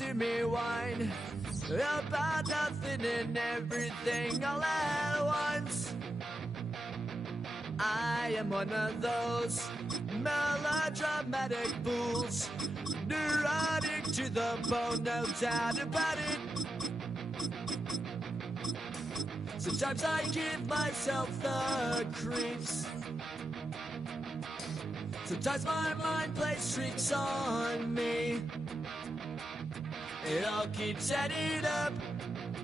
to me whine about nothing and everything all at once. I am one of those melodramatic fools, neurotic to the bone, no doubt about it. Sometimes I give myself the creeps. Sometimes my mind plays tricks on me. It all keeps adding up.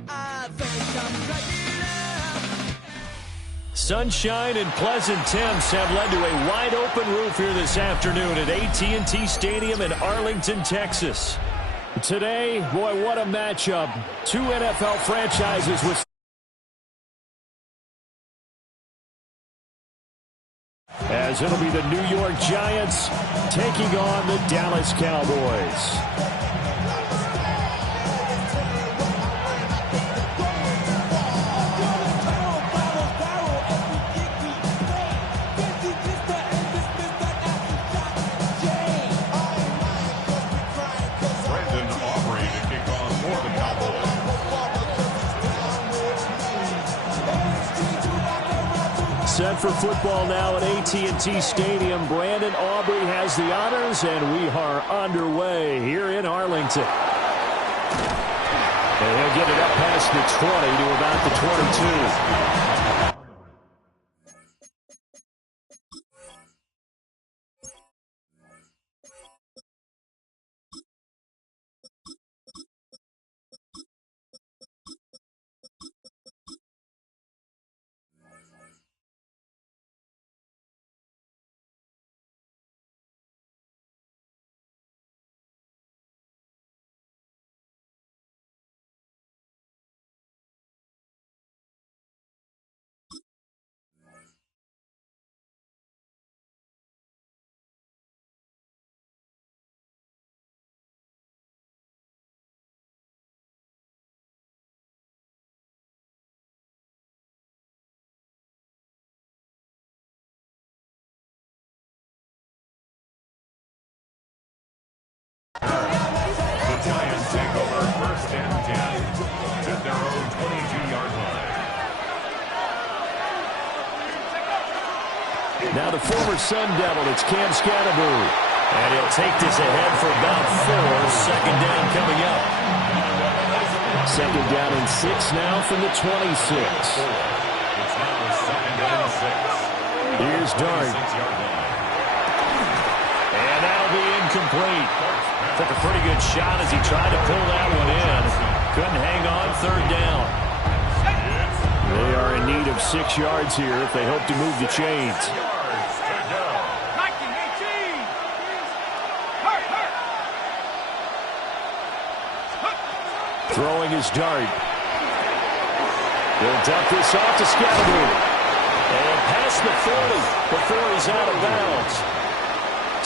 I think I'm cracking up. Sunshine and pleasant temps have led to a wide-open roof here this afternoon at AT&T Stadium in Arlington, Texas. Today, boy, what a matchup. Two NFL franchises with as it'll be the New York Giants taking on the Dallas Cowboys. Set for football now at AT&T Stadium. Brandon Aubrey has the honors, and we are underway here in Arlington. And he'll get it up past the 20 to about the 22. Giants take over first and 10 at their own 22-yard line. Now the former Sun Devil, it's Cam Scatterbury. And he'll take this ahead for about 4. Second down coming up. Second down and 6 now from the 26. It's now second and 6. Here's Dart. And that'll be incomplete. Took a pretty good shot as he tried to pull that one in. Couldn't hang on third down. They are in need of 6 yards here if they hope to move the chains. Throwing his Dart. He'll dump this off to Scatterbury. And past the 40 before he's out of bounds.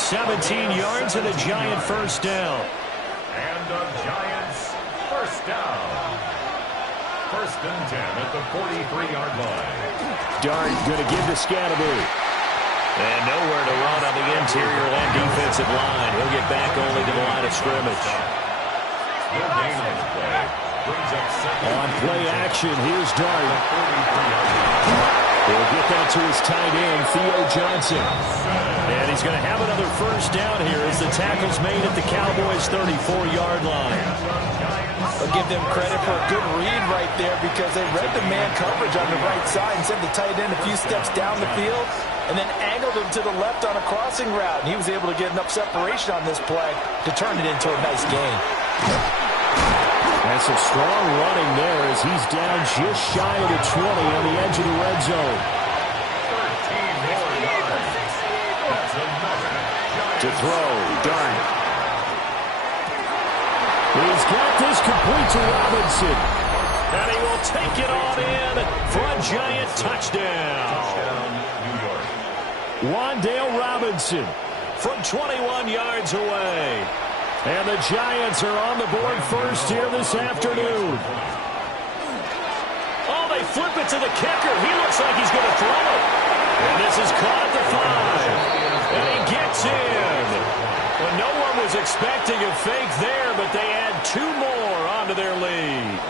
17 yards and a Giant first down. And the Giants first down. First and 10 at the 43-yard line. Dart going to give to Scatterbury. And nowhere to run on the interior of that defensive line. He'll get back only to the line of scrimmage. On play action, here's Dart. He'll get that to his tight end, Theo Johnson. And he's going to have another first down here as the tackle's made at the Cowboys' 34-yard line. I'll give them credit for a good read right there because they read the man coverage on the right side and sent the tight end a few steps down the field and then angled him to the left on a crossing route. And he was able to get enough separation on this play to turn it into a nice gain. And some strong running there as he's down just shy of the 20 on the edge of the red zone. 13 more yards. That's another. To throw, Dart. He's got this complete to Robinson. And he will take it on in for a Giant touchdown. Touchdown, New York. Wan'Dale Robinson from 21 yards away. And the Giants are on the board first here this afternoon. Oh, they flip it to the kicker. He looks like he's going to throw it. And this is caught at the 5. And he gets in. But nowhere Everyone was expecting a fake there, but they add 2 more onto their lead.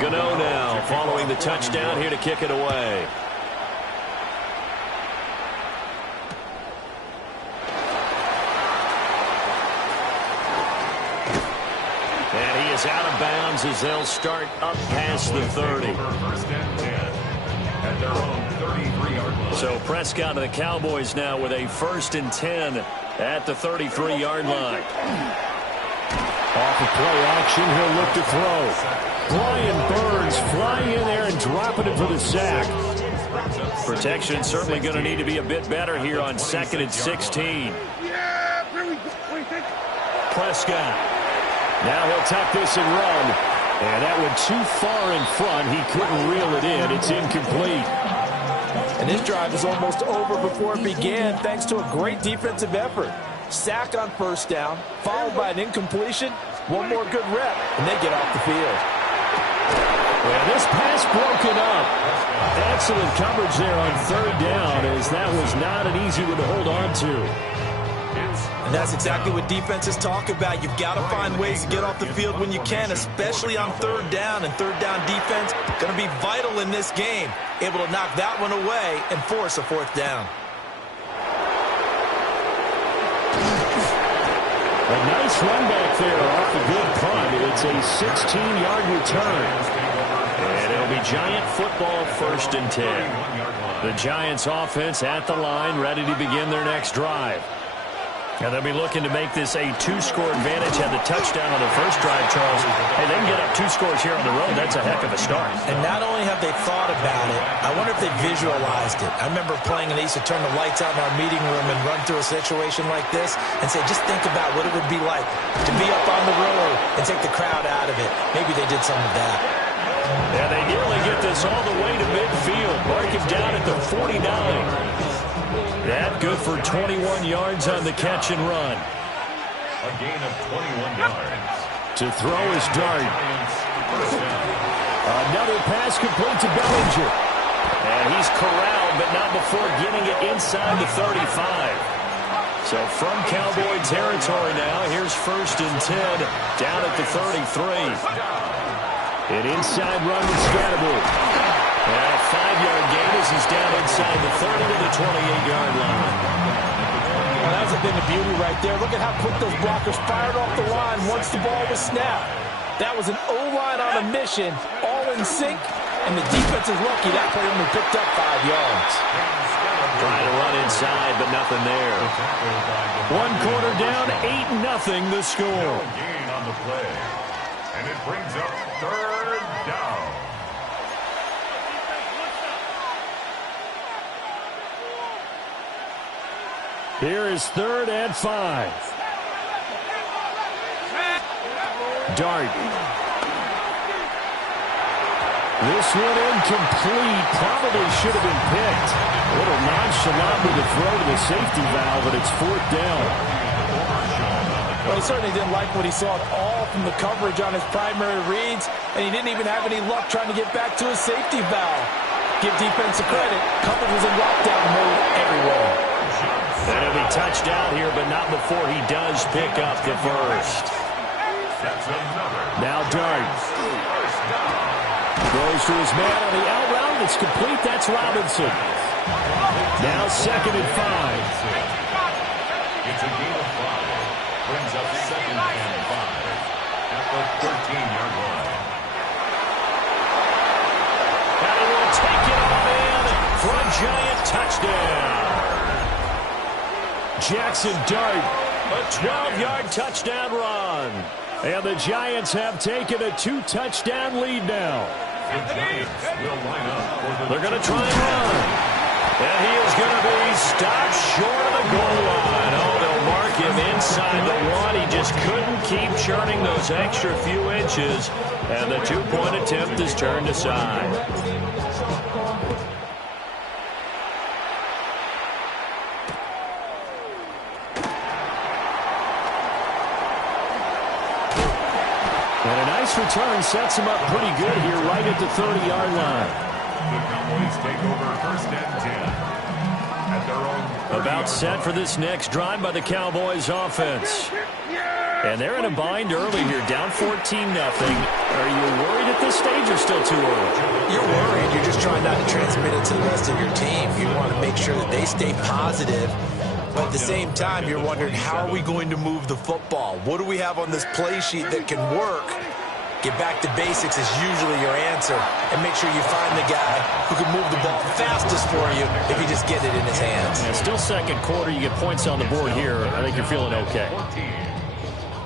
Gano now following the touchdown here to kick it away. And he is out of bounds as they'll start up past the 30. First and 10 at their own 33-yard line. So Prescott and the Cowboys now with a 1st and 10 at the 33-yard line. Off of play action, he'll look to throw. Brian Burns flying in there and dropping it for the sack. Protection certainly going to need to be a bit better here on 2nd and 16. Prescott. Now he'll tuck this and run. And that went too far in front. He couldn't reel it in. It's incomplete. And this drive is almost over before it began thanks to a great defensive effort. Sack on 1st down, followed by an incompletion. One more good rep, and they get off the field. Well, this pass broken up. Excellent coverage there on 3rd down, as that was not an easy one to hold on to. And that's exactly what defenses talk about. You've got to find ways to get off the field when you can, especially on 3rd down. And 3rd down defense going to be vital in this game. Able to knock that one away and force a 4th down. A nice run back there off the good punt. It's a 16-yard return. And it'll be Giant football 1st and 10. The Giants offense at the line, ready to begin their next drive. And they'll be looking to make this a 2-score advantage. Had the touchdown on the first drive, Charles. Hey, they can get up 2 scores here on the road. That's a heck of a start. And not only have they thought about it, I wonder if they visualized it. I remember playing, and they used to turn the lights out in our meeting room and run through a situation like this and say, just think about what it would be like to be up on the road and take the crowd out of it. Maybe they did some of that. Yeah, they nearly get this all the way to midfield. Mark him down at the 49. That good for 21 yards on the catch and run. A gain of 21 yards. To throw is Dart. Another pass complete to Bellinger. And he's corralled, but not before getting it inside the 35. So from Cowboy territory now, here's 1st and 10 down at the 33. An inside run with Scatterbury. And a 5-yard gain as he's down inside the 30 to the 28-yard line. Well, that's been the beauty right there. Look at how quick those blockers fired off the line once the ball was snapped. That was an O-line on a mission, all in sync, and the defense is lucky that play only picked up 5 yards. Trying to run inside, but nothing there. 1 quarter down, 8-0 the score. Gain on the play. And it brings up 3rd down. Here is 3rd and 5. Dart. This one incomplete. Probably should have been picked. A little nonchalant with the throw to the safety valve, but it's 4th down. Well, he certainly didn't like what he saw at all from the coverage on his primary reads, and he didn't even have any luck trying to get back to his safety valve. Give defense credit. Coverage was in lockdown mode everywhere. And he'll be touched out here, but not before he does pick up the 1st. Now Dart. Throws to his man on the out route. It's complete. That's Robinson. Now 2nd and 5. It's a gain of 5. Brings up 2nd and 5 at the 13-yard line. And he will take it all in for a Giant touchdown. Jackson Dart. A 12-yard touchdown run. And the Giants have taken a 2-touchdown lead now. The Giants will line up for the... They're going to try and run. And he is going to be stopped short of the goal line. Oh, they'll mark him inside the 1. He just couldn't keep churning those extra few inches. And the 2-point attempt is turned aside. And a nice return sets him up pretty good here right at the 30-yard line. The Cowboys take over 1st and 10 About set for this next drive by the Cowboys offense. And they're in a bind early here, down 14-0. Are you worried at this stage or still too early? You're worried. You're just trying not to transmit it to the rest of your team. You want to make sure that they stay positive. But at the same time, you're wondering, how are we going to move the football? What do we have on this play sheet that can work? Get back to basics is usually your answer. And make sure you find the guy who can move the ball fastest for you if you just get it in his hands. Yeah, still second quarter. You get points on the board here. I think you're feeling okay.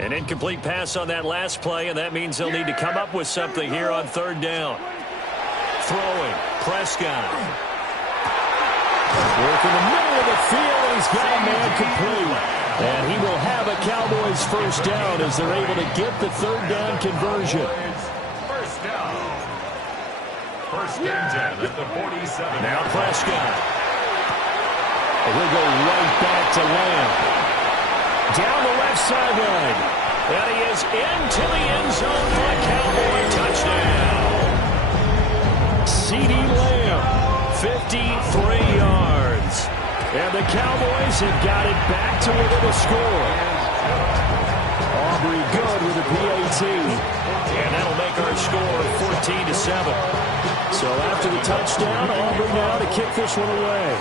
An incomplete pass on that last play, and that means they'll need to come up with something here on third down. Throwing. Prescott. Work in the middle of the field, and he's got a man complete. And he will have a Cowboys first down as they're able to get the third down conversion. First down. First and 10 at the 47. Now Prescott. And we'll go right back to Lamb. Down the left sideline. And he is into the end zone for a Cowboy touchdown. CeeDee Lamb, 53 yards. and the Cowboys have got it back to within a score. Aubrey good with a PAT. And that'll make our score 14-7. So after the touchdown, Aubrey now to kick this one away.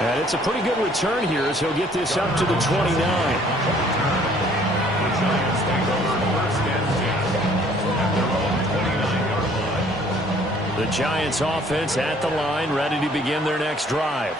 And it's a pretty good return here as he'll get this up to the 29. The Giants offense at the line, ready to begin their next drive.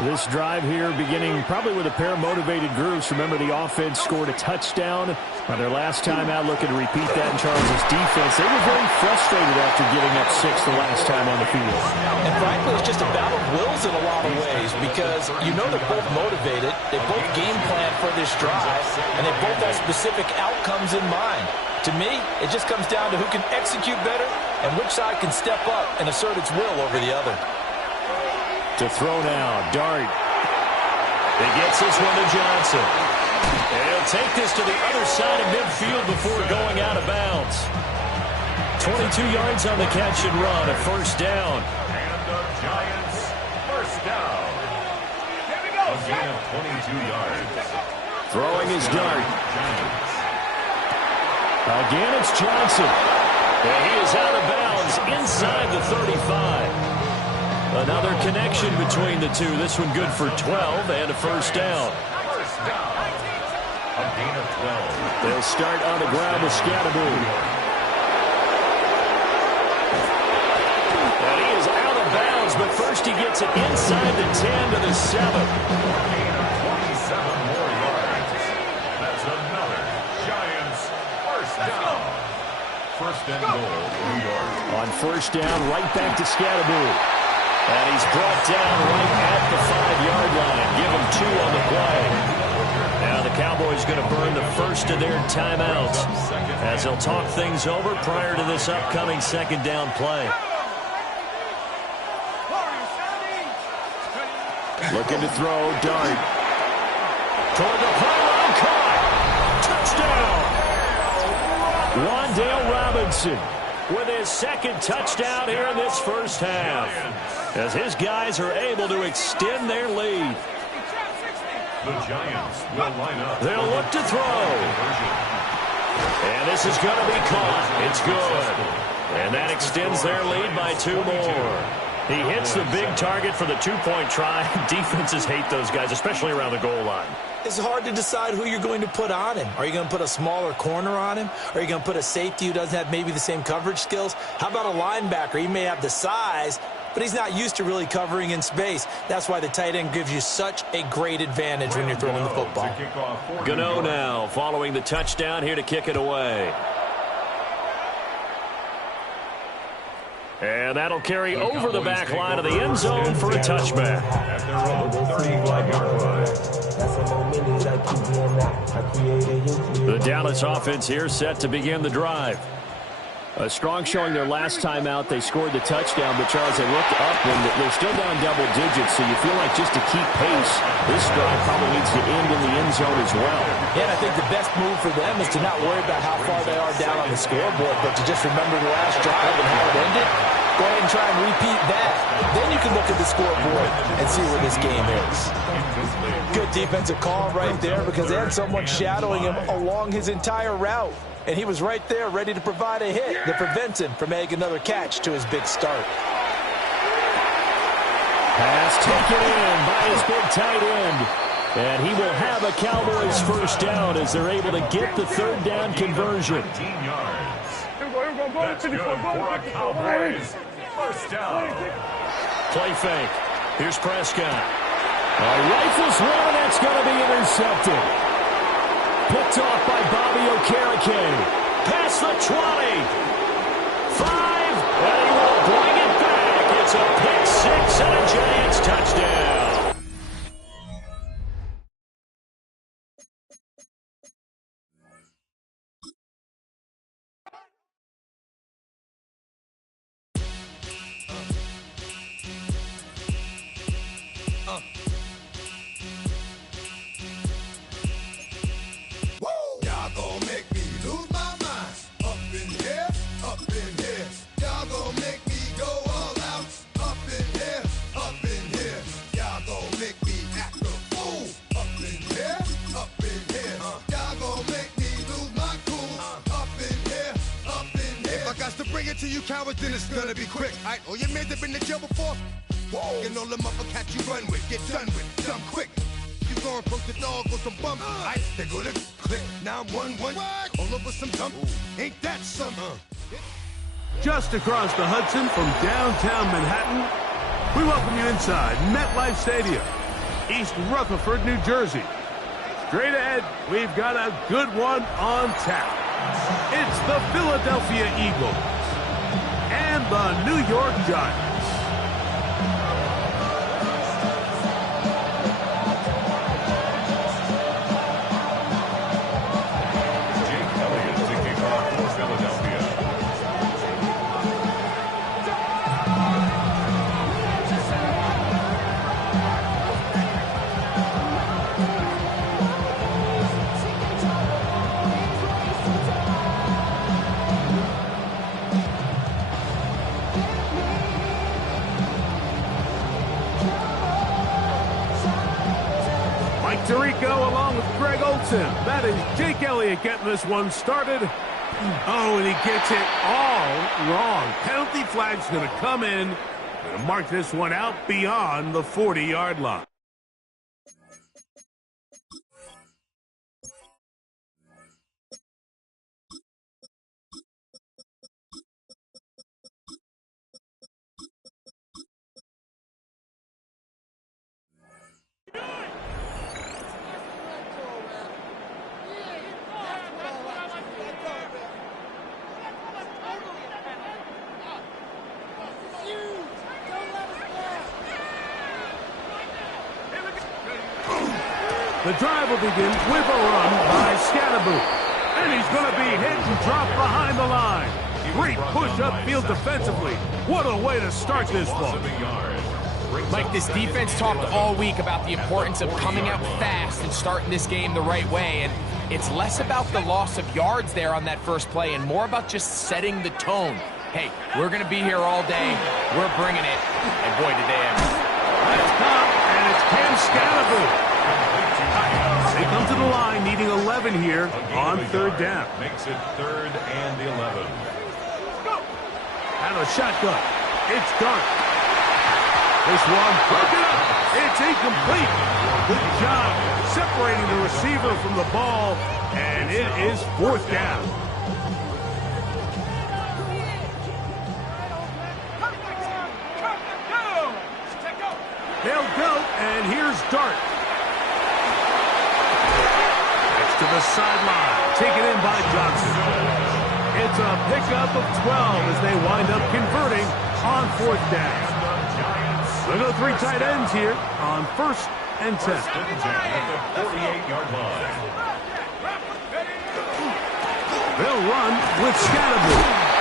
This drive here beginning probably with a pair of motivated groups. Remember, the offense scored a touchdown on their last time out, looking to repeat that in Charles' defense. They were very frustrated after giving up 6 the last time on the field. And frankly, it's just a battle of wills in a lot of ways, because you know they're both motivated, they both game plan for this drive, and they both have specific outcomes in mind. To me, it just comes down to who can execute better and which side can step up and assert its will over the other. To throw now, Dart. He gets this one to Johnson. And he'll take this to the other side of midfield before going out of bounds. 22 yards on the catch and run, a first down. And the Giants, first down. Here we go. A gain of 22 yards. Throwing is Dart. Again, it's Johnson. And he is out of bounds inside the 35. Another connection between the two. This one good for 12 and a first down. First down. A gain of 12. They'll start on the ground with Scatterboom. And he is out of bounds, but first he gets it inside the 10 to the 7. A gain of 27 more yards. That's another Giants first down. First and goal, New York. On first down, right back to Scatterboom. And he's brought down right at the 5-yard line. Give him 2 on the play. Now the Cowboys going to burn the first of their timeouts as they'll talk things over prior to this upcoming second down play. Looking to throw, Dart. Toward the pylon, caught. Touchdown. Wan'Dale Robinson With his second touchdown here in this first half, as his guys are able to extend their lead. The Giants will line up. They'll look to throw. And this is going to be caught. It's good. And that extends their lead by 2 more. He hits the big target for the 2-point try. Defenses hate those guys, especially around the goal line. It's hard to decide who you're going to put on him. Are you going to put a smaller corner on him? Are you going to put a safety who doesn't have maybe the same coverage skills? How about a linebacker? He may have the size, but he's not used to really covering in space. That's why the tight end gives you such a great advantage when you're throwing the football. Gano now following the touchdown here to kick it away. And that'll carry over the back line of the end zone for a touchback. At their own 35-yard line. The Dallas offense here set to begin the drive. A strong showing their last time out. They scored the touchdown, but Charles, they looked up when they're still down double digits, so you feel like just to keep pace, this drive probably needs to end in the end zone as well. Yeah, and I think the best move for them is to not worry about how far they are down on the scoreboard, but to just remember the last drive and how it ended. Go ahead and try and repeat that. Then you can look at the scoreboard and see where this game is. Good defensive call right there because they had someone shadowing him along his entire route. And he was right there ready to provide a hit that prevents him from making another catch to his big start. Pass taken in by his big tight end. And he will have a Cowboys first down as they're able to get the third down conversion. 19 yards. That's good for a Cowboys first down. Play fake. Here's Prescott. Rifles one, and that's going to be intercepted. Picked off by Bobby Okereke. Past the 20. 5, and he will bring it back. It's a pick six and a Giants touchdown. To you cowards, then it's gonna be quick. Alright, all your men have been to jail before. Whoa, and all the motherfuckers you run with, get done with, dumb quick. You go and approach the dog with some bumps. Alright, they go to click. Now I'm 1-1. All over some dump. Ain't that some? Just across the Hudson from downtown Manhattan, we welcome you inside MetLife Stadium, East Rutherford, New Jersey. Straight ahead, we've got a good one on tap. It's the Philadelphia Eagles and the New York Giants. Jake Elliott to kick off for Philadelphia. Tirico along with Greg Olsen. That is Jake Elliott getting this one started. Oh, and he gets it all wrong. Penalty flag's going to come in. Going to mark this one out beyond the 40-yard line. The drive will begin with a run by Scatterboot. And he's going to be hit and dropped behind the line. Great push upfield defensively. What a way to start this one. Mike, this defense talked all week about the importance of coming out fast and starting this game the right way. And it's less about the loss of yards there on that first play and more about just setting the tone. Hey, we're going to be here all day. We're bringing it. And boy, did they ever. Let's come, and it's Cam Scatterboot. They come to the line needing 11 here on third down. Makes it 3rd and 11. Out of the shotgun. It's Dart. This one broken up. It's incomplete. Good job separating the receiver from the ball, and it is 4th down. They'll go, and here's Dart. To the sideline, taken in by Johnson. It's a pickup of 12 as they wind up converting on 4th down. They'll go 3 tight ends here on 1st and 10. At the 48-yard line. They'll run with Scatterboot.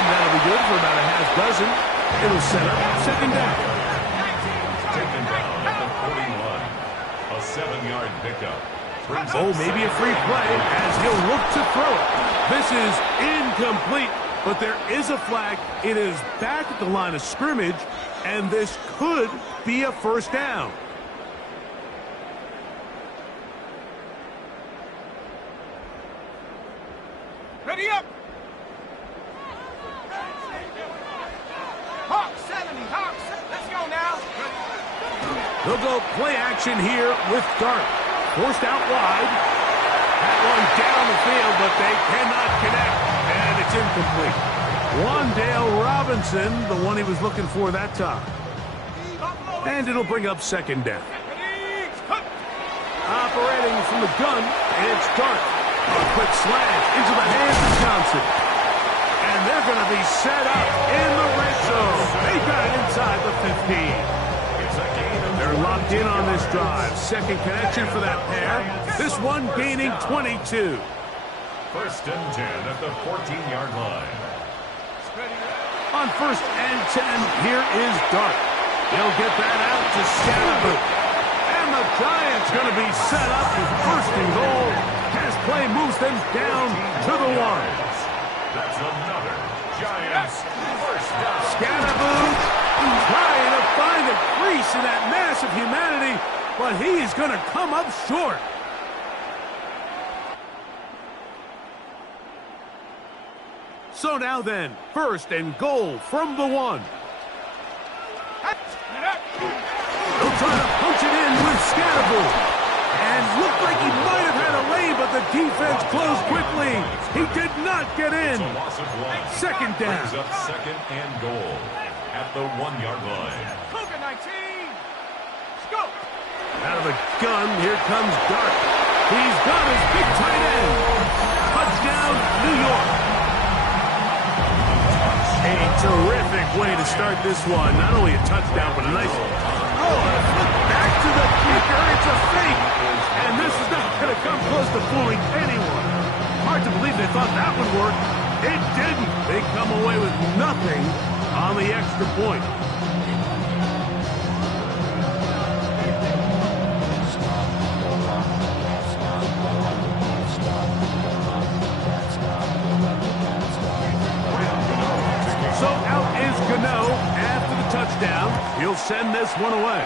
And that'll be good for about a half dozen. It'll set up second down. Taken down at the 41. A 7-yard pickup. Oh, maybe a free play as he'll look to throw it. This is incomplete, but there is a flag. It is back at the line of scrimmage, and this could be a first down. Ready up! Hawk 70, Hawks, let's go now. They'll go play action here with Dart. Forced out wide. That one down the field, but they cannot connect, and it's incomplete. Wandale Robinson, the one he was looking for that time. And it'll bring up second down. Operating from the gun, it's Dart. A quick slash into the hands of Johnson. And they're going to be set up in the red zone. They got it inside the 15. They're locked in on this drive. Second connection for that pair. This one gaining 22. First and 10 at the 14-yard line. On first and 10, here is Dart. He'll get that out to Scatterboot. And the Giants going to be set up with first and goal. Pass play moves them down to the 1. That's another Giants first down. Scatterboot trying to find a crease in that mass of humanity, but he's going to come up short. So now then, first and goal from the 1. They'll try to punch it in with Scatterboot. And looked like he might have had a lane, but the defense closed quickly. He did not get in. Second down. Brings up second and goal at the 1-yard line. Out of the gun, here comes Dart. He's got his big tight end. Touchdown, New York. A terrific way to start this one. Not only a touchdown, but a nice... Oh, and a flip back to the kicker. It's a fake. And this is not going to come close to fooling anyone. Hard to believe they thought that would work. It didn't. They come away with nothing on the extra point. So out is Gano after the touchdown. He'll send this one away.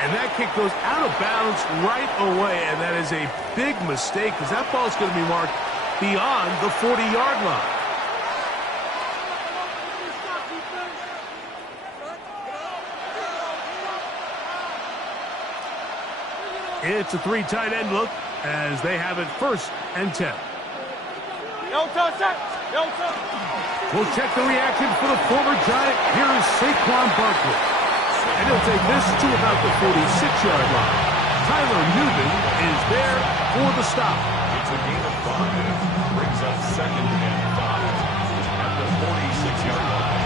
And that kick goes out of bounds right away, and that is a big mistake because that ball's going to be marked beyond the 40-yard line. It's a 3 tight end look as they have it first and 10. We'll check the reaction for the former Giant. Here is Saquon Barkley. And he'll take this to about the 46-yard line. Tyler Newman is there for the stop. It's a gain of 5. Brings up second and 5 at the 46-yard line.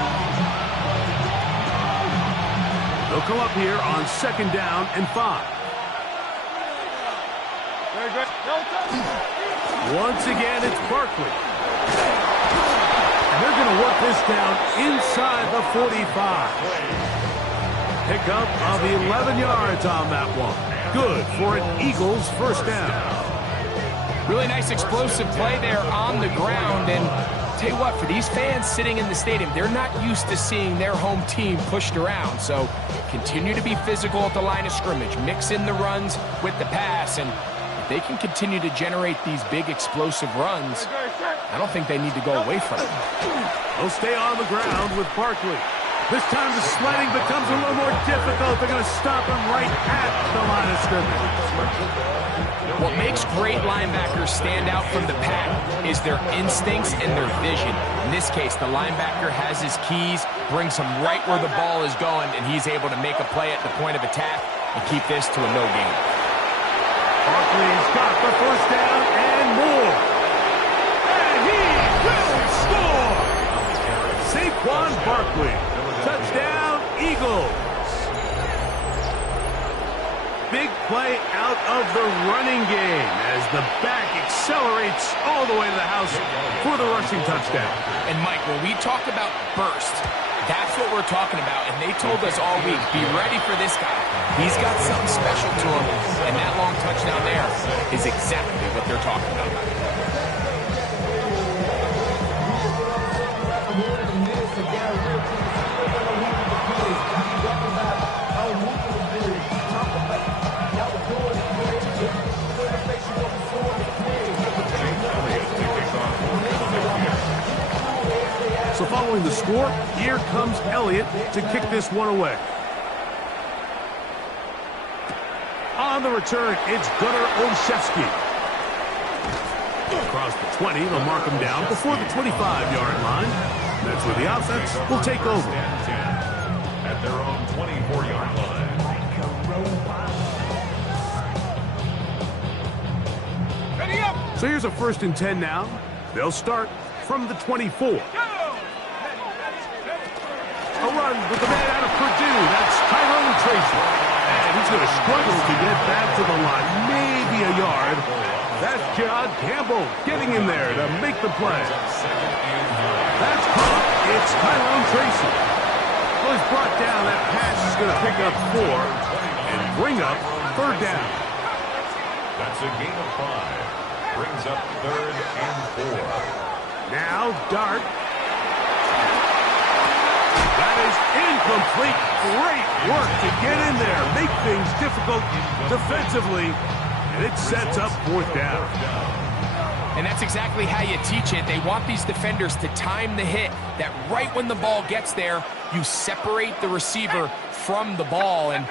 They'll come up here on second down and 5. Very good. Once again, it's Barkley. And they're going to work this down inside the 45. Pickup of 11 yards on that one. Good for an Eagles first down. Really nice explosive play there on the ground. And tell you what, for these fans sitting in the stadium, they're not used to seeing their home team pushed around. So continue to be physical at the line of scrimmage. Mix in the runs with the pass. And if they can continue to generate these big explosive runs, I don't think they need to go away from it. They'll stay on the ground with Barkley. This time the sledding becomes a little more difficult. They're going to stop him right at the line of scrimmage. What makes great linebackers stand out from the pack is their instincts and their vision. In this case, the linebacker has his keys, brings him right where the ball is going, and he's able to make a play at the point of attack and keep this to a no gain. Barkley's got the first down and more. And he will score! Saquon Barkley. Touchdown, Eagles. Big play out of the running game as the back accelerates all the way to the house for the rushing touchdown. And, Mike, when we talk about burst, that's what we're talking about. And they told us all week, be ready for this guy. He's got something special to him. And that long touchdown there is exactly what they're talking about. So following the score, here comes Elliott to kick this one away. On the return, it's Gunnar Olszewski. Across the 20, they'll mark him down before the 25-yard line. That's where the offense will take over. At their own 24-yard line. So here's a 1st and 10 now. They'll start from the 24. A run with the man out of Purdue. That's Tyrone Tracy. And he's going to struggle to get back to the line. Maybe a yard. That's John Campbell getting in there to make the play. That's caught. It's Tyrone Tracy. Well, he's brought down. That pass is going to pick up 4 and bring up 3rd down. That's a gain of 5. Brings up 3rd and 4. Now Dart. That is incomplete. Great work to get in there. Make things difficult defensively. And it sets up 4th down. And that's exactly how you teach it. They want these defenders to time the hit, that right when the ball gets there, you separate the receiver from the ball. And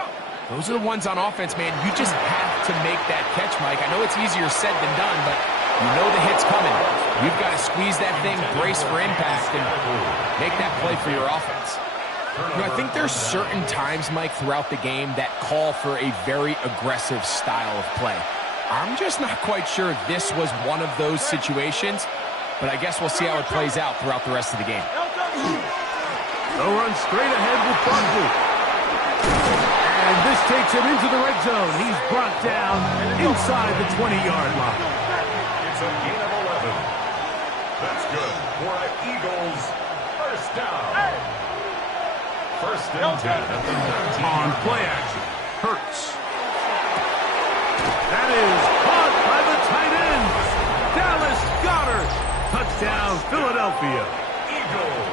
those are the ones on offense, man. You just have to make that catch, Mike. I know it's easier said than done, but you know the hit's coming. You've got to squeeze that thing, brace for impact, and make that play for your offense. You know, I think there's certain times, Mike, throughout the game that call for a very aggressive style of play. I'm just not quite sure this was one of those situations, but I guess we'll see how it plays out throughout the rest of the game. They'll run straight ahead with Barkley. And this takes him into the red zone. He's brought down inside the 20-yard line. It's a gain of 11. That's good for an Eagles 1st down. 1st and 10 at the 19. On play action, Hurts. That is caught by the tight end, Dallas Goedert. Touchdown, Philadelphia. Eagles.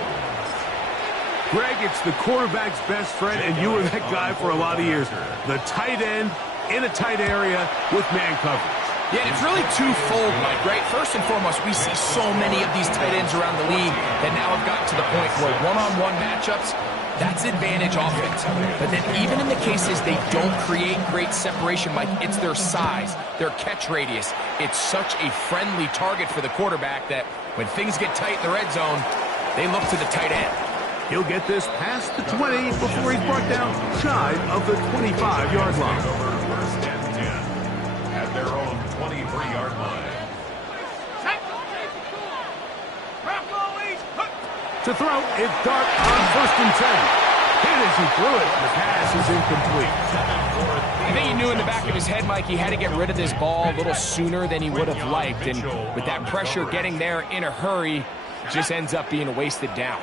Greg, it's the quarterback's best friend, and you were that guy for a lot of years. The tight end in a tight area with man coverage. Yeah, it's really twofold, Mike, right? First and foremost, we see so many of these tight ends around the league that now have gotten to the point where one-on-one matchups, that's advantage offense. But then even in the cases they don't create great separation, Mike, it's their size, their catch radius. It's such a friendly target for the quarterback that when things get tight in the red zone, they look to the tight end. He'll get this past the 20 before he's brought down shy of the 25-yard line. 1st and 10 at their own 23-yard line. To throw, it's Dart on 1st and 10. Hit as he threw it. The pass is incomplete. I think he knew in the back of his head, Mike, he had to get rid of this ball a little sooner than he would have liked. And with that pressure getting there in a hurry, just ends up being a wasted down.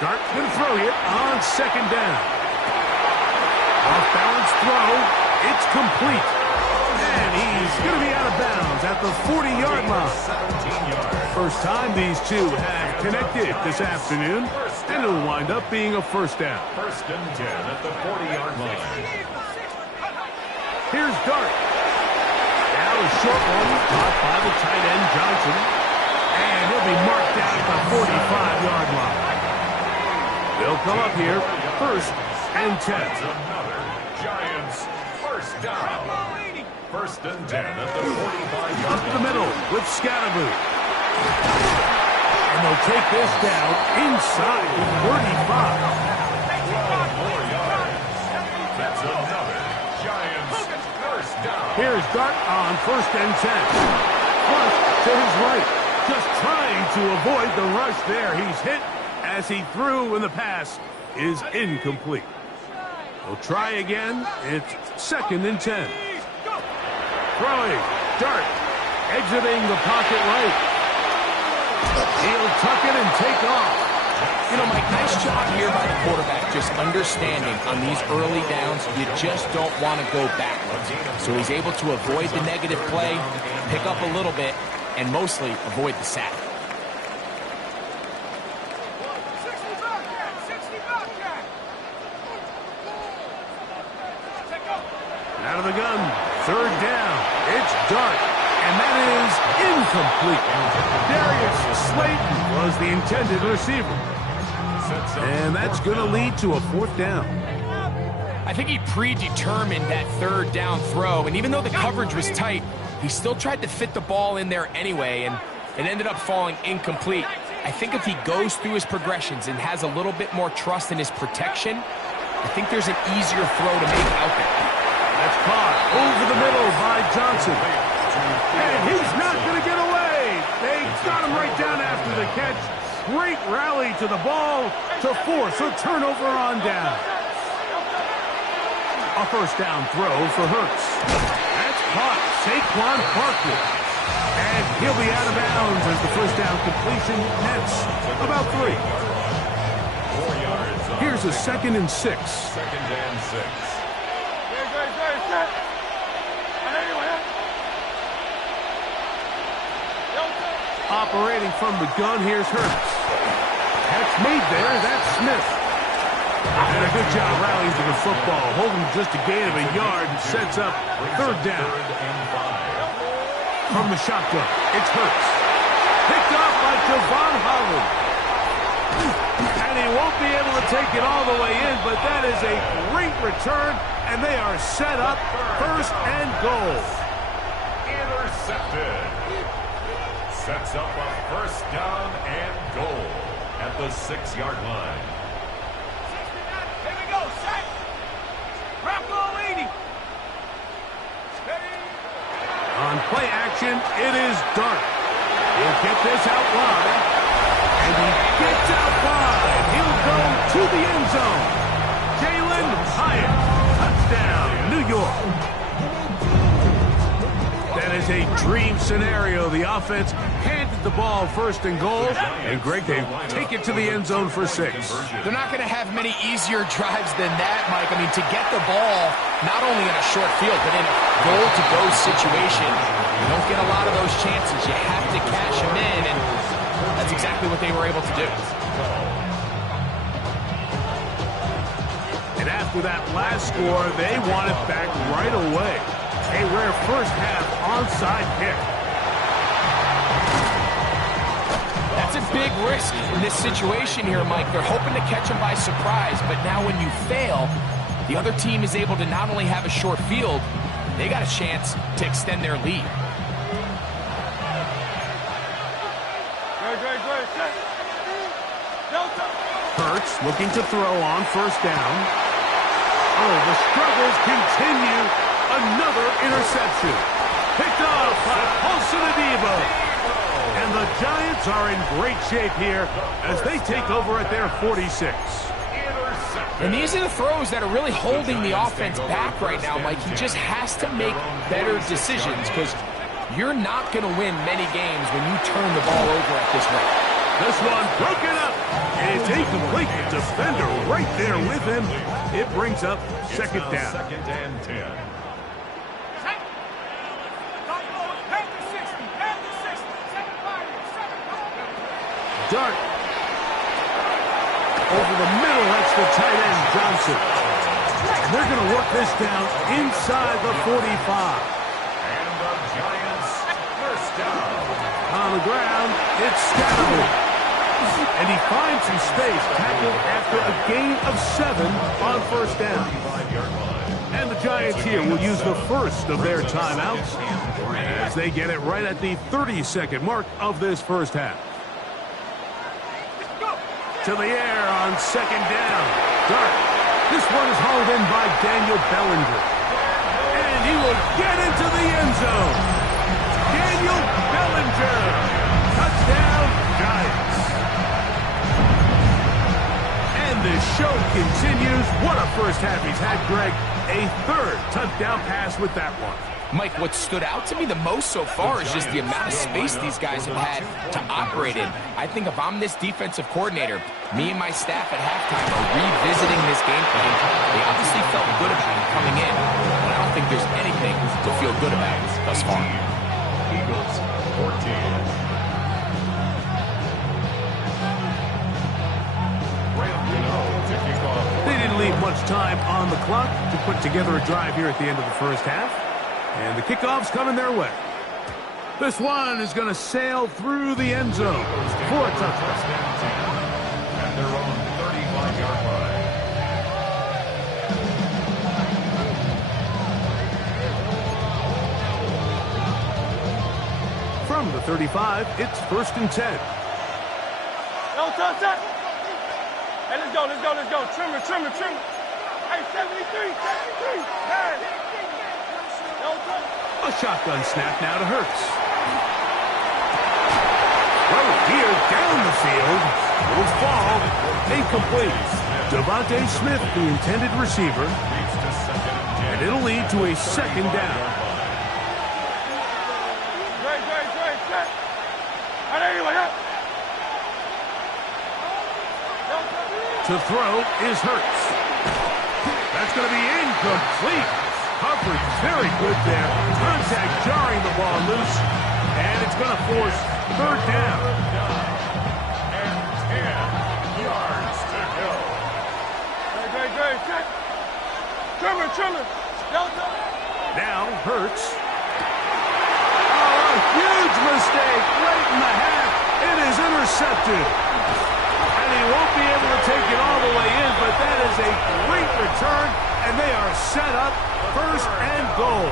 Dart going to throw here on 2nd down. Off-balance throw. It's complete. And he's going to be out of bounds at the 40-yard line. 17 yards. First time these two have connected this afternoon, and it'll wind up being a 1st down. 1st and 10 at the 40-yard line. Here's Dart. Now a short one caught by the tight end Johnson, and he'll be marked down at the 45-yard line. They'll come up here 1st and 10. That's another Giants 1st down. 1st and 10 at the 45-yard Up the middle with Scatterboot. And they'll take this down inside the 35. 12 more yards. That's another Giants 1st down. Here's Dart on 1st and 10. Flush to his right. Just trying to avoid the rush there. He's hit as he threw, and the pass is incomplete. They'll try again. It's 2nd and 10. Throwing. Dart. Exiting the pocket right. He'll tuck it and take off. You know, Mike, nice job here by the quarterback, just understanding on these early downs, you just don't want to go backwards. So he's able to avoid the negative play, pick up a little bit, and mostly avoid the sack. Out of the gun, 3rd down. It's Dart, and that is incomplete. Darius Slayton was the intended receiver. And that's going to lead to a 4th down. I think he predetermined that 3rd down throw, and even though the coverage was tight, he still tried to fit the ball in there anyway, and it ended up falling incomplete. I think if he goes through his progressions and has a little bit more trust in his protection, I think there's an easier throw to make out there. That's caught over the middle by Johnson. And he's not going to get away. They got him right down after the catch. Great rally to the ball to force a turnover on down. A 1st down throw for Hurts. That's caught. Saquon Barkley. And he'll be out of bounds as the 1st down completion nets about 3. 4 yards. Here's a 2nd and 6. 2nd and 6. Operating from the gun, here's Hurts. Catch made there, that's Smith. And a good job rallying to the football, holding just a gain of a yard and sets up 3rd down. From the shotgun, it's Hurts. Picked off by Javon Holland. And he won't be able to take it all the way in, but that is a great return, and they are set up 1st and goal. Intercepted. Sets up a 1st down and goal at the 6-yard line. Here we go, set. Rocco leading. On play action, it is Dart. He'll get this out wide. And he gets out wide. He'll go to the end zone. Jalen Hyatt. Touchdown, New York. That is a dream scenario. The offense handed the ball 1st and goal. And Greg, they take it to the end zone for 6. They're not going to have many easier drives than that, Mike. I mean, to get the ball, not only in a short field, but in a goal-to-go situation, you don't get a lot of those chances. You have to cash them in, and that's exactly what they were able to do. And after that last score, they want it back right away. A rare 1st half onside kick. That's a big risk in this situation here, Mike. They're hoping to catch him by surprise, but now when you fail, the other team is able to not only have a short field, they got a chance to extend their lead. Hurts looking to throw on 1st down. Oh, the struggles continue. Another interception. Picked off by Paulson Adebo. And the Giants are in great shape here as they take over at their 46. And these are the throws that are really holding the offense back right now, Mike. He just has to make better decisions because you're not going to win many games when you turn the ball over at this rate. This one broken up. It's incomplete. The defender right there with him. It brings up 2nd down. 2nd and 10. Dart. Over the middle, that's the tight end, Johnson. And they're going to work this down inside the 45. And the Giants 1st down. On the ground, it's Scatterman. And he finds some space, tackled after a gain of 7 on 1st down. 5-yard line. And the Giants here will use the 1st of their timeouts as they get it right at the 32nd mark of this 1st half. To the air on 2nd down. Dart. This one is hauled in by Daniel Bellinger. And he will get into the end zone. Daniel Bellinger. Touchdown, Giants. And the show continues What a first half he's had, Greg. A third touchdown pass with that one. Mike, what stood out to me the most so far is just the amount of space these guys have had to operate in. I think if I'm this defensive coordinator, me and my staff at halftime are revisiting this game plan. They obviously felt good about it coming in, but I don't think there's anything to feel good about thus far. Eagles 14. They didn't leave much time on the clock to put together a drive here at the end of the first half. And the kickoff's coming their way. This one is going to sail through the end zone for a touchdown. At their own 35-yard line. From the 35, it's 1st and 10. No touch that. Hey, let's go. Trim it. Hey, 73. Hey. No touch. A shotgun snap now to Hurts. Well, here down the field. Will fall. Incomplete. Devontae Smith, the intended receiver. And it'll lead to a 2nd down. Great. Anyway, To throw is Hurts. That's going to be incomplete. Coverage very good there. Contact jarring the ball loose. And it's going to force 3rd down. And 10 yards to go. Great. Trim it. Now Hurts. Oh, a huge mistake late in the half. It is intercepted. And he won't be able to take it all the way in, but that is a great return, and they are set up 1st and goal.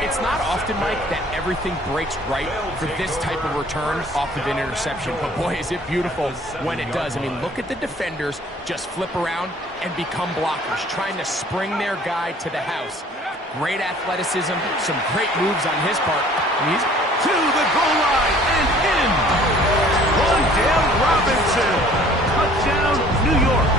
It's not often, Mike, that everything breaks right for this type of return off of an interception, but boy, is it beautiful when it does. I mean, look at the defenders just flip around and become blockers, trying to spring their guy to the house. Great athleticism, some great moves on his part. And he's to the goal line and in. Wandale Robinson. Touchdown, New York.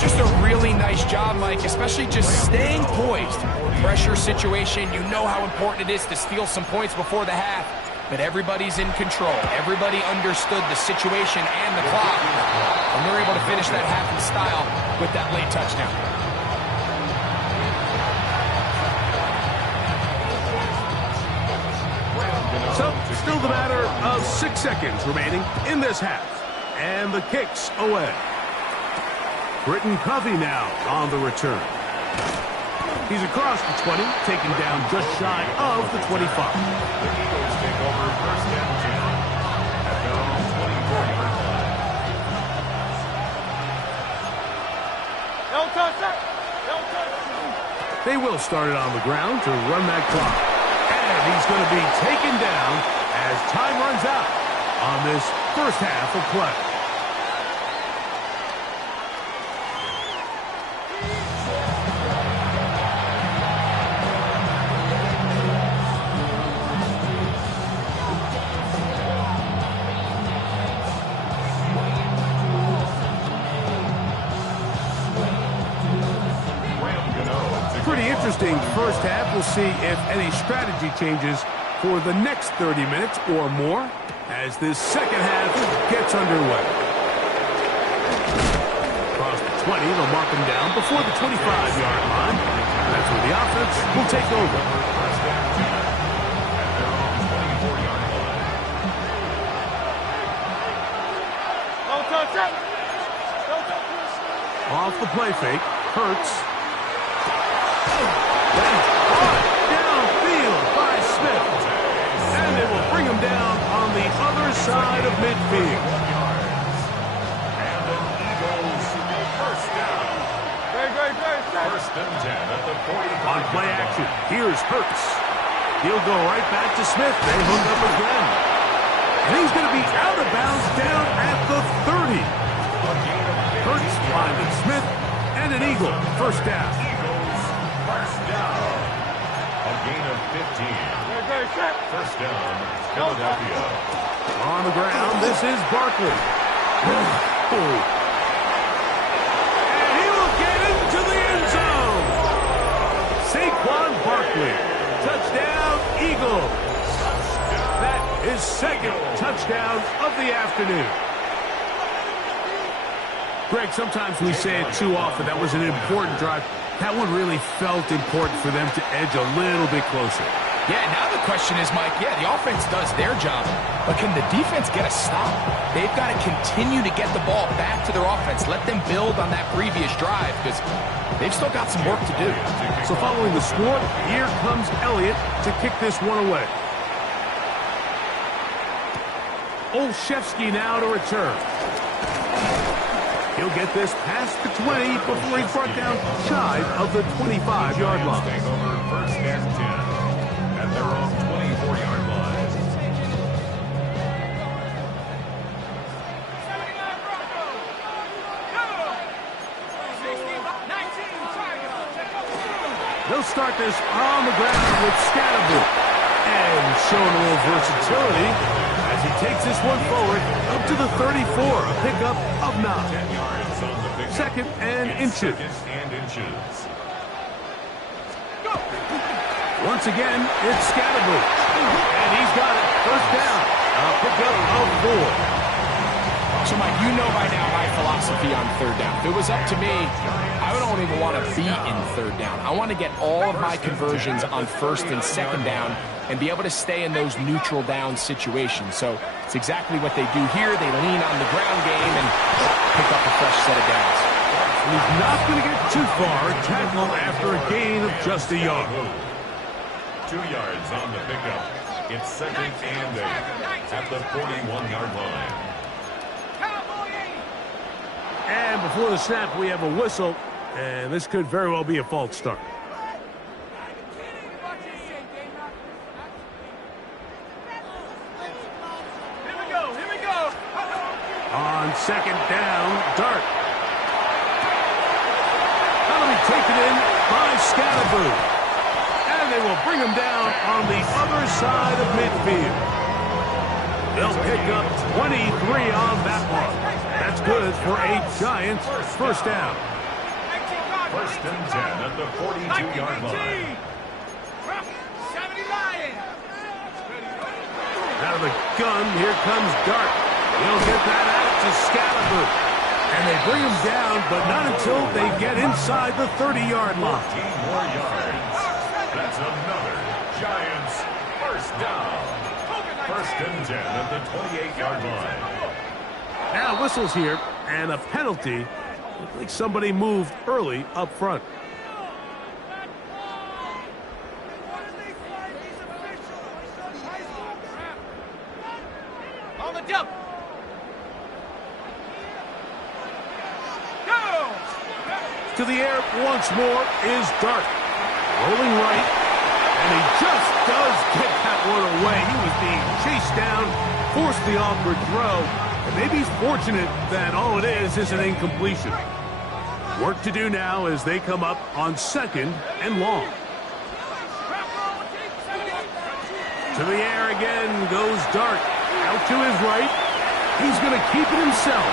just a really nice job, Mike, especially just staying poised. Pressure situation, you know how important it is to steal some points before the half. But everybody's in control. Everybody understood the situation and the clock. And they're able to finish that half in style with that late touchdown. So, still the matter of 6 seconds remaining in this half. And the kick's away. Britton Covey now on the return. He's across the 20, taken down just shy of the 25. The Eagles take over first and 10 at their own 24-yard line. Don't touch that. Don't touch it. They will start it on the ground to run that clock. And he's going to be taken down as time runs out on this first half of play. Pretty interesting first half. We'll see if any strategy changes for the next 30 minutes or more as this second half gets underway. Across the 20, they'll mark him down before the 25-yard line. That's where the offense will take over. First and 10 at their own 24-yard line. Don't touch that. Don't touch it. Off the play fake, Hurts. Downfield by Smith. And they will bring him down on the other side of midfield. And the Eagles first down. Great. First and 10 at the 45. On play action, here's Hurts. He'll go right back to Smith. They hook up again. And he's going to be out of bounds down at the 30. Hurts finding Smith and an Eagle. First down. First down. A gain of 15. First down, Philadelphia. On the ground, this is Barkley. Oh, Eagles. That is second touchdown of the afternoon. Greg, sometimes we say it too often. That was an important drive. That one really felt important for them to edge a little bit closer. Yeah, now the question is, Mike, the offense does their job, but can the defense get a stop? They've got to continue to get the ball back to their offense. Let them build on that previous drive because they've still got some work to do. So following the score, here comes Elliott to kick this one away. Olszewski now to return. He'll get this past the 20 before he's brought down shy of the 25-yard line. First and 10 at their own 24-yard line. They'll start this on the ground with Scatterboot. And showing a little versatility as he takes this one forward up to the 34, a pickup of 9. Second and inches. Once again, it's Scatterboot. And he's got it. First down. A pickup of 4. So, Mike, you know by now my philosophy on third down. If it was up to me, I don't even want to be in third down. I want to get all of my conversions on first and second down and be able to stay in those neutral down situations. So it's exactly what they do here. They lean on the ground game and pick up a fresh set of downs. He's not going to get too far. Tackle after a gain of just a yard. 2 yards on the pickup. It's second and 8 at the 41-yard line. And before the snap, we have a whistle, and this could very well be a false start. Here we go. On second down, Dart. That'll be taken in by Scatterboot. And they will bring him down on the other side of midfield. They'll pick up 23 on that one. That's good for a Giants first down. First and 10 at the 42-yard line. Out of the gun, here comes Dart. He'll get that out to Scatterboot. And they bring him down, but not until they get inside the 30-yard line. 14 more yards. That's another Giants first down. First and 10 at the 28-yard line. Now whistles here, and a penalty. Looks like somebody moved early up front. On the jump. Go! To the air once more is Dart. Rolling right, and he just does get that one away. He was being chased down, forced the awkward throw. And maybe he's fortunate that all it is an incompletion. Work to do now as they come up on second and long. To the air again goes Dart. Out to his right. He's going to keep it himself.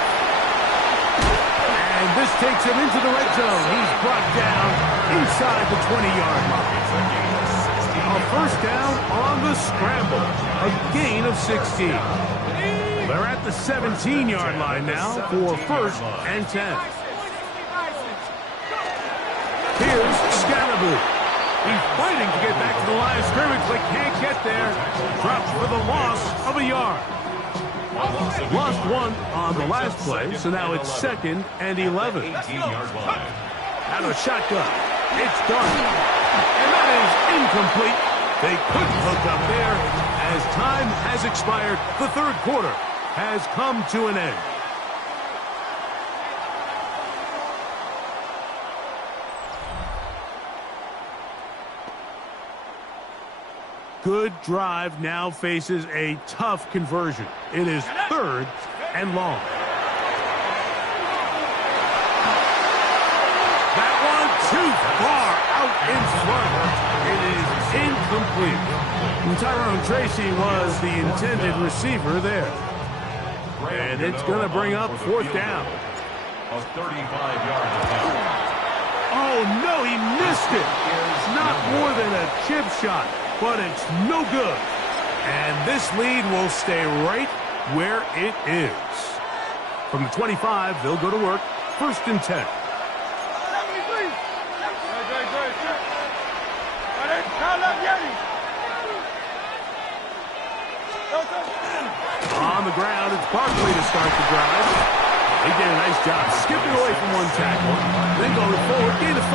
And this takes him into the red zone. He's brought down inside the 20-yard line. A first down on the scramble. A gain of 16. They're at the 17-yard line now for first and 10. Here's Scatterboot. He's fighting to get back to the line of scrimmage, but can't get there. Drops for the loss of a yard. Lost one on the last play, so now it's second and 11. 18-yard line. Out of shotgun. It's done. And that is incomplete. They couldn't hook up there as time has expired. The third quarter has come to an end. Good drive now faces a tough conversion. It is third and long. That one too far out in front. It is incomplete. And Tyrone Tracy was the intended receiver there. And it's going to bring up fourth down. A 35-yard attempt. Oh, no, he missed it. Not more than a chip shot. but it's no good. And this lead will stay right where it is. From the 25, they'll go to work. 1st and 10. On the ground, it's Barkley to start the drive. He did a nice job skipping away from one tackle, then going forward, gain of 5.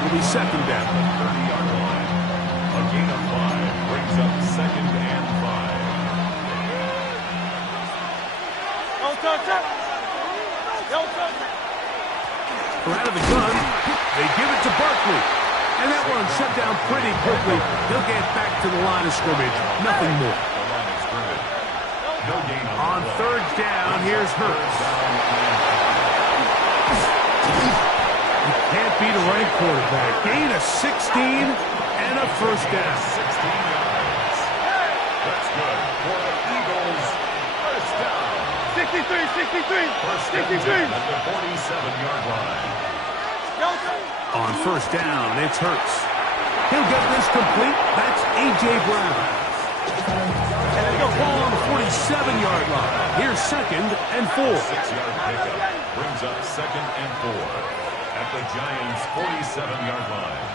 It'll be 2nd down. 30-yard line. A gain of 5 brings up 2nd and 5. Out of the gun, they give it to Barkley. And that one shut down pretty quickly. He'll get back to the line of scrimmage. Nothing more. No gain on 3rd down, here's Hurts. You can't beat a running quarterback. Gain of 16 and a 1st down. 16 yards. That's good for the Eagles. 1st down. 63. 1st and 10 at the 47-yard line. On 1st down, it's Hurts. He'll get this complete. That's A.J. Brown. Ball on the 47-yard line. Here's 2nd and 4. 6-yard pickup brings up 2nd and 4 at the Giants' 47-yard line.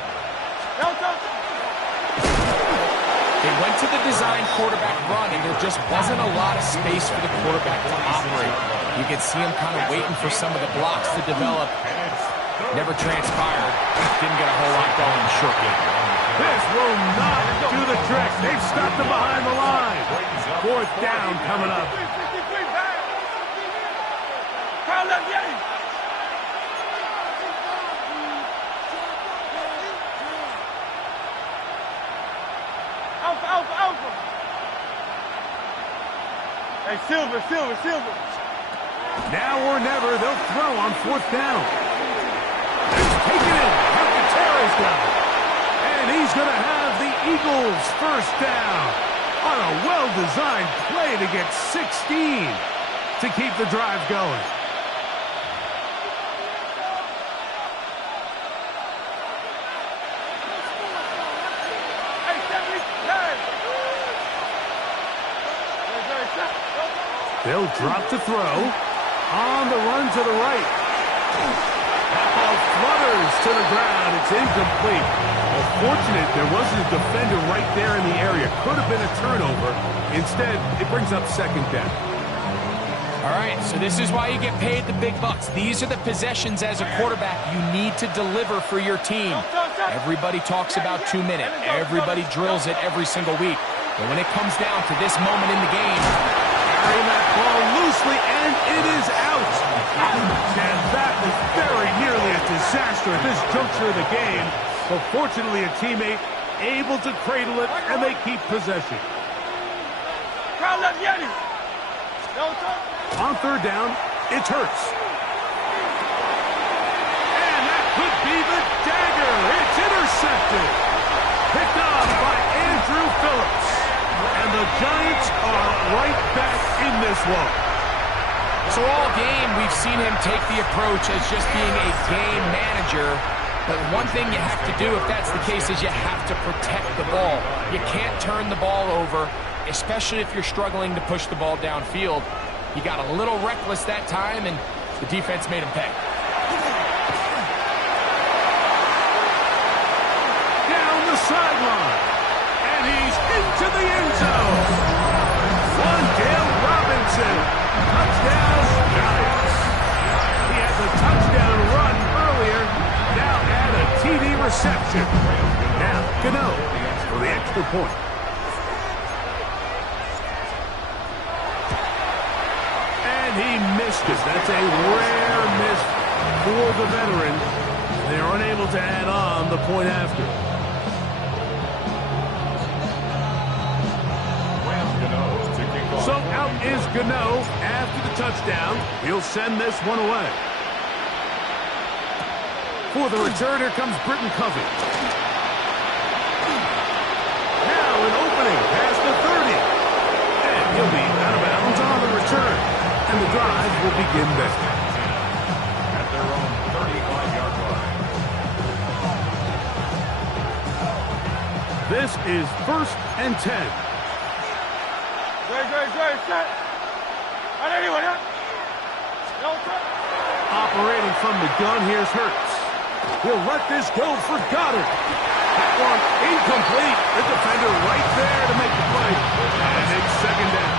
They went to the design quarterback run, and there just wasn't a lot of space for the quarterback to operate. You could see him kind of waiting for some of the blocks to develop. Never transpired. Didn't get a whole lot going in the short game. This will not do the trick. They've stopped him behind the line. 4th down coming up. Alpha. Hey, Silver. Now or never, they'll throw on 4th down. It's taken in. Alcantara's got it. And he's going to have the Eagles' 1st down on a well-designed play to get 16 to keep the drive going. They'll drop to throw. On the run to the right. That ball flutters to the ground. It's incomplete. Well, fortunate there wasn't a defender right there in the area. Could have been a turnover. Instead, it brings up 2nd down. All right, so this is why you get paid the big bucks. These are the possessions as a quarterback you need to deliver for your team. Everybody talks about 2-minute. Everybody drills it every single week. But when it comes down to this moment in the game, carrying that ball loosely, and it is out. And that was very nearly a disaster at this juncture of the game. But fortunately, a teammate able to cradle it, and they keep possession. On 3rd down, it's Hurts. And that could be the dagger. It's intercepted. Picked off by Andrew Phillips. And the Giants are right back in this one. So all game, we've seen him take the approach as just being a game manager. But one thing you have to do, if that's the case, is you have to protect the ball. You can't turn the ball over, especially if you're struggling to push the ball downfield. He got a little reckless that time, and the defense made him pay. Down the sideline. And he's into the end zone. Wandale Robinson. Touchdown, Giants. He had the touchdown run earlier. Now add a TD reception. Now, Gano for the extra point. And he missed it. That's a rare miss for the veteran. They're unable to add on the point after. So out is Gano after the touchdown. He'll send this one away. For the returner comes Britton Covey. Now an opening past the 30. And he'll be out of bounds on the return. And the drive will begin there. At their own 35-yard line. This is 1st and 10. Great, set. Operating from the gun, here's Hurts. He'll let this go for Goddard. That one incomplete. The defender right there to make the play. And it's 2nd down.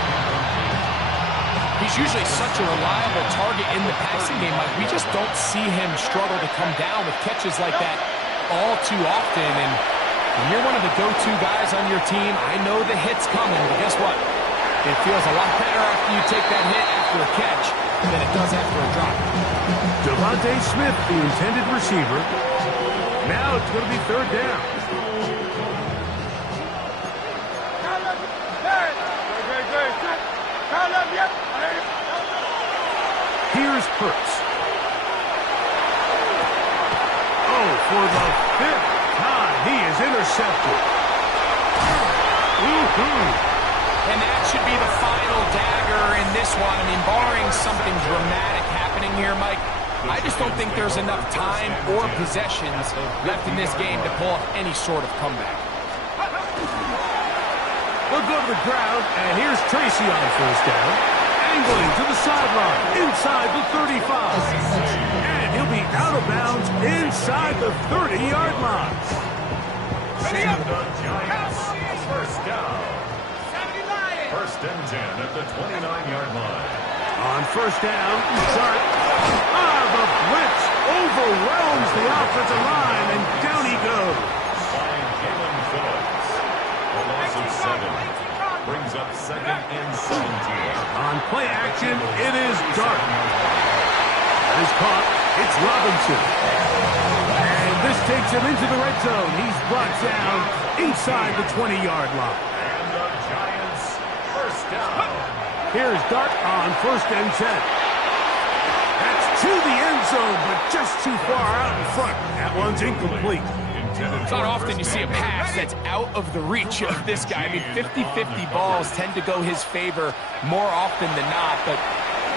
He's usually such a reliable target in the passing game. Like, we just don't see him struggle to come down with catches like that all too often. And when you're one of the go-to guys on your team, I know the hit's coming, but guess what? It feels a lot better after you take that hit after a catch than it does after a drop. Devontae Smith, the intended receiver. Now it's going to be 3rd down. Here's Hurts. Oh, for the 5th time, he is intercepted. And that should be the final dagger in this one. I mean, barring something dramatic happening here, Mike, I just don't think there's enough time or possessions left in this game to pull off any sort of comeback. They'll go to the ground, and here's Tracy on 1st down. Angling to the sideline, inside the 35. And he'll be out of bounds inside the 30-yard line. And the Giants, 1st down. 1st and 10 at the 29-yard line. On 1st down, Sharp. The blitz overwhelms the offensive line, and down he goes. By Jalen Phillips. A loss of 7. Brings up 2nd and 17. On play action, it is Dart. That is caught. It's Robinson. And this takes him into the red zone. He's brought down inside the 20-yard line. And the Giants, 1st down. Here's Dart on 1st and 10. That's to the end zone, but just too far out in front. That one's incomplete. It's not often you see a pass that's out of the reach of this guy. I mean, 50-50 balls tend to go his favor more often than not, but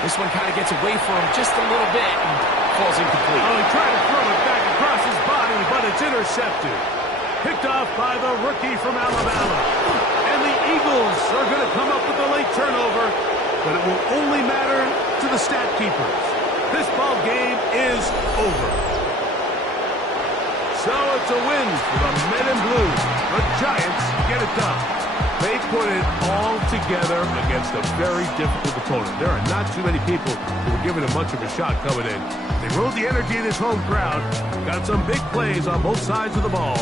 this one kind of gets away from him just a little bit and falls incomplete. Oh, he tried to throw it back across his body, but it's intercepted. Picked off by the rookie from Alabama. And the Eagles are going to come up with a late turnover, but it will only matter to the stat keepers. This ball game is over. So it's a win for the Men in Blue. The Giants get it done. They put it all together against a very difficult opponent. There are not too many people who were giving him much of a shot coming in. They rode the energy of this home crowd, got some big plays on both sides of the ball.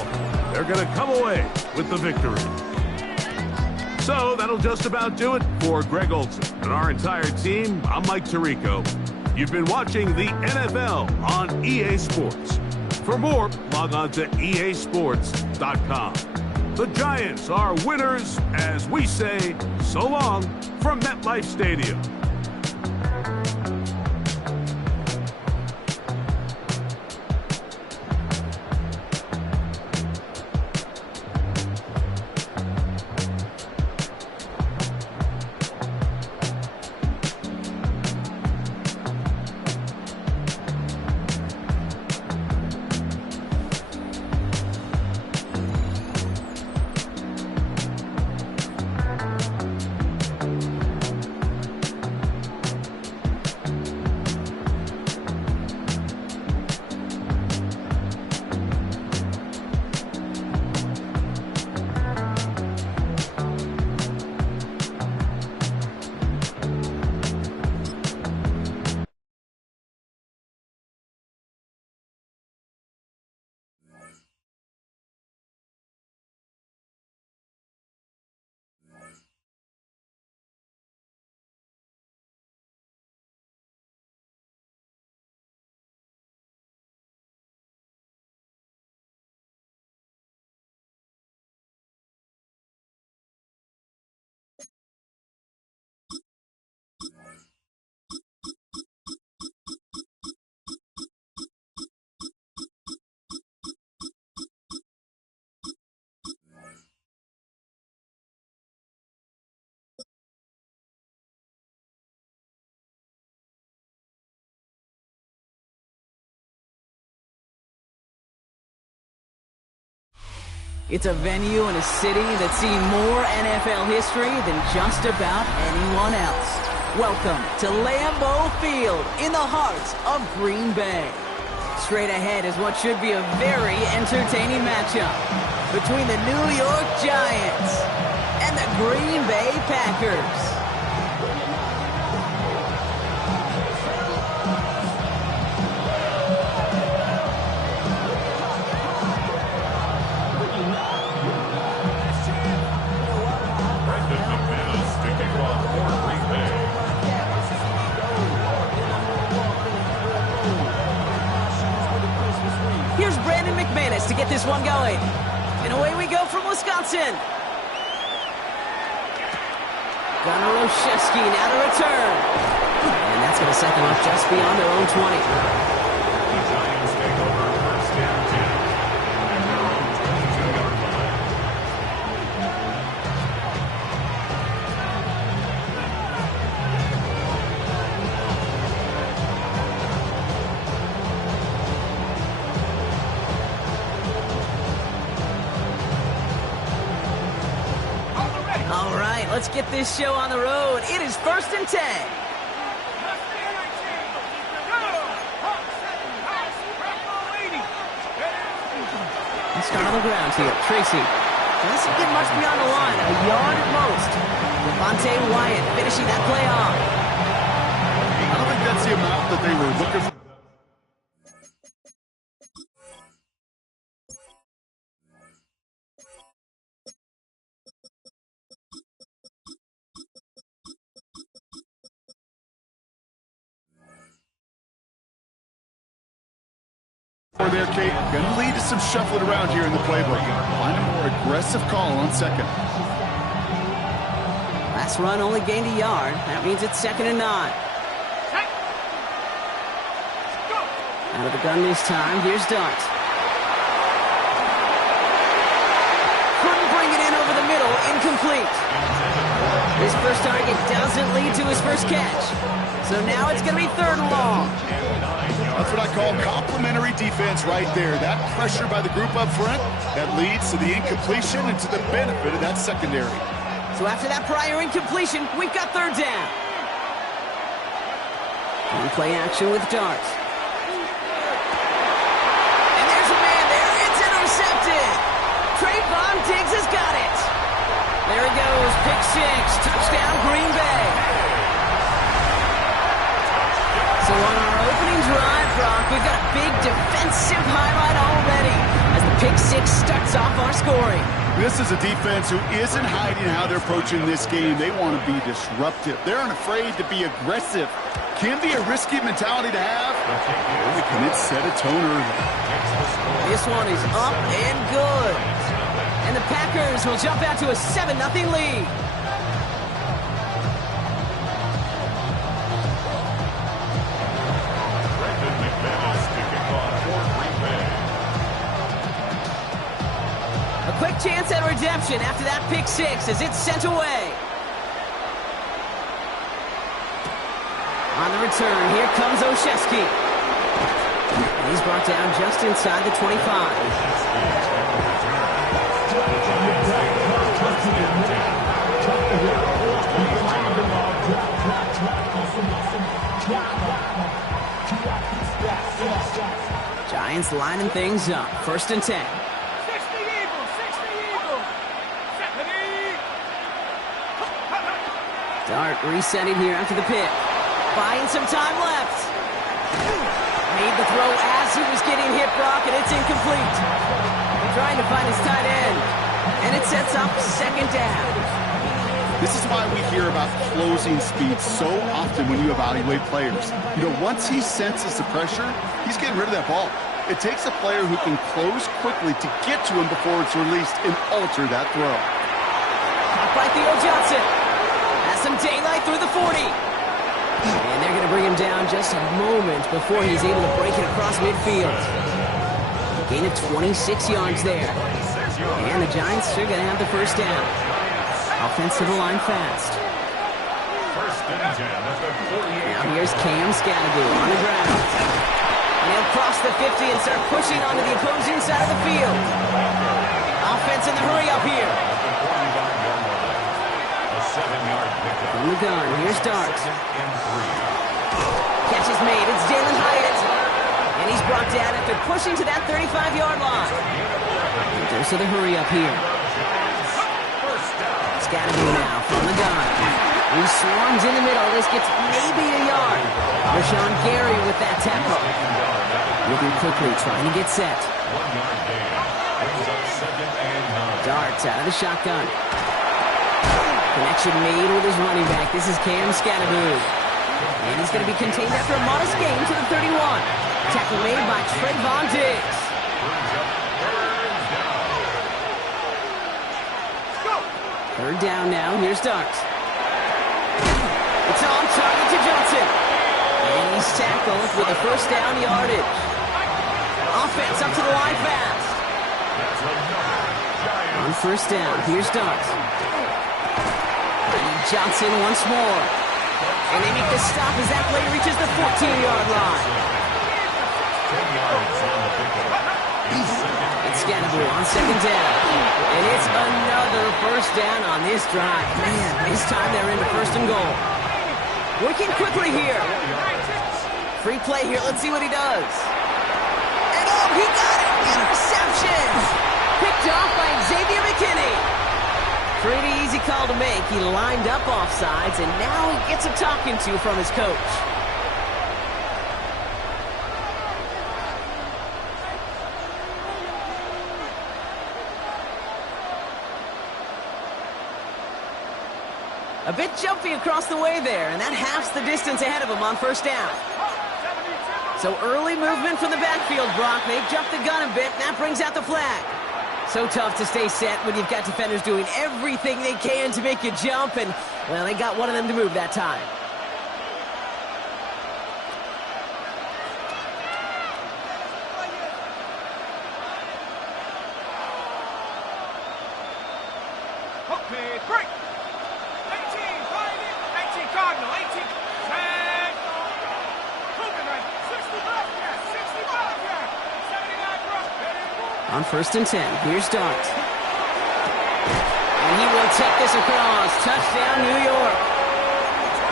They're going to come away with the victory. So that'll just about do it for Greg Olson and our entire team. I'm Mike Tirico. You've been watching the NFL on EA Sports. For more, log on to easports.com. The Giants are winners as we say so long from MetLife Stadium. It's a venue and a city that's seen more NFL history than just about anyone else. Welcome to Lambeau Field in the heart of Green Bay. Straight ahead is what should be a very entertaining matchup between the New York Giants and the Green Bay Packers. To get this one going. And away we go from Wisconsin. Gunnar Olszewski now to return. And that's going to set them up just beyond their own 20. The Giants take over first and 10 at their own 22-yard line. Let's get this show on the road. It is 1st and 10. Let's start on the ground here. Tracy doesn't get much beyond the line. A yard at most. Devontae Wyatt finishing that play off. I don't think that's the amount that they were looking for. There, Kate, going to lead to some shuffling around here in the playbook. Find a more aggressive call on second. Last run only gained a yard. That means it's 2nd and 9. Out of the gun this time. Here's Dart. Couldn't bring it in over the middle. Incomplete. His first target doesn't lead to his first catch. So now it's going to be 3rd and long. That's what I call complimentary defense right there. That pressure by the group up front, that leads to the incompletion and to the benefit of that secondary. So after that prior incompletion, we've got 3rd down. On play action with Dart. And there's a man there. It's intercepted. Trayvon Diggs has got it. There he goes. Pick 6. Touchdown, Green Bay. So on our opening drive, Brock, we've got a big defensive highlight already as the pick 6 starts off our scoring. This is a defense who isn't hiding how they're approaching this game. They want to be disruptive. They're unafraid to be aggressive. Can be a risky mentality to have. Boy, can it set a tone early. This one is up and good. And the Packers will jump out to a 7-0 lead. Quick chance at redemption after that pick 6 as it's sent away. On the return, here comes Olszewski. He's brought down just inside the 25. Giants lining things up. 1st and 10. Dart resetting here after the pick. Buying some time left. Made the throw as he was getting hit, Brock, and it's incomplete. Trying to find his tight end. And it sets up 2nd down. This is why we hear about closing speed so often when you evaluate players. You know, once he senses the pressure, he's getting rid of that ball. It takes a player who can close quickly to get to him before it's released and alter that throw. Caught by Theo Johnson. Has some daylight through the 40. And they're going to bring him down just a moment before he's able to break it across midfield. Gain of 26 yards there. And the Giants are going to have the 1st down. Offense to the line fast. Now here's Cam Scadaboo on the ground. And he'll cross the 50 and start pushing onto the opposing side of the field. Offense in the hurry up here. From the gun, here's Darks. Catch is made, it's Jalen Hyatt. And he's brought down after pushing to that 35-yard line. There's the hurry up here. Scatterby now from the gun. He swarms in the middle. This gets maybe a yard. Rashawn Gary with that tackle. Moving quickly, trying to get set. Darts out of the shotgun. Connection made with his running back. This is Cam Scatterby. And he's going to be contained after a modest gain to the 31. Tackle made by Trayvon Diggs. Third down now. Here's Darks. It's on target to Johnson. And he's tackled with a first down yardage. Offense up to the line fast. On first down, here's Darks. Johnson once more. And they make the stop as that play reaches the 14-yard line. It's Scatterby on second down. And it's another first down on this drive. Man, this time they're into first and goal. Working quickly here. Free play here. Let's see what he does. And oh, he got it! Interception! Picked off by Xavier McKinney. Pretty easy call to make. He lined up offsides, and now he gets a talking to from his coach. A bit jumpy across the way there, and that halves the distance ahead of him on first down. So early movement from the backfield, Brock. They've jumped the gun a bit, and that brings out the flag. So tough to stay set when you've got defenders doing everything they can to make you jump, and, well, they got one of them to move that time. Okay, break. 18 Cardinal, 18. Tag. Moving right. 65, yeah. 65, yeah. 79, bro. On first and 10, here's Darks. And he will take this across. Touchdown, New York.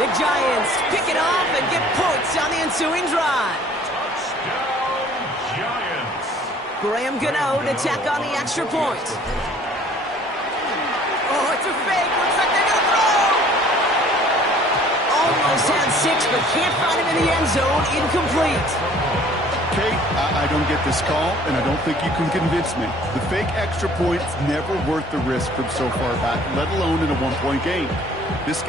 The Giants pick it off and get points on the ensuing drive. Touchdown, Giants. Graham Gano to tack on the extra point. Oh, it's a fake. Looks like they're going to throw. Almost had 6, but can't find him in the end zone. Incomplete. Kate, I don't get this call, and I don't think you can convince me. The fake extra point is never worth the risk from so far back, let alone in a one-point game. This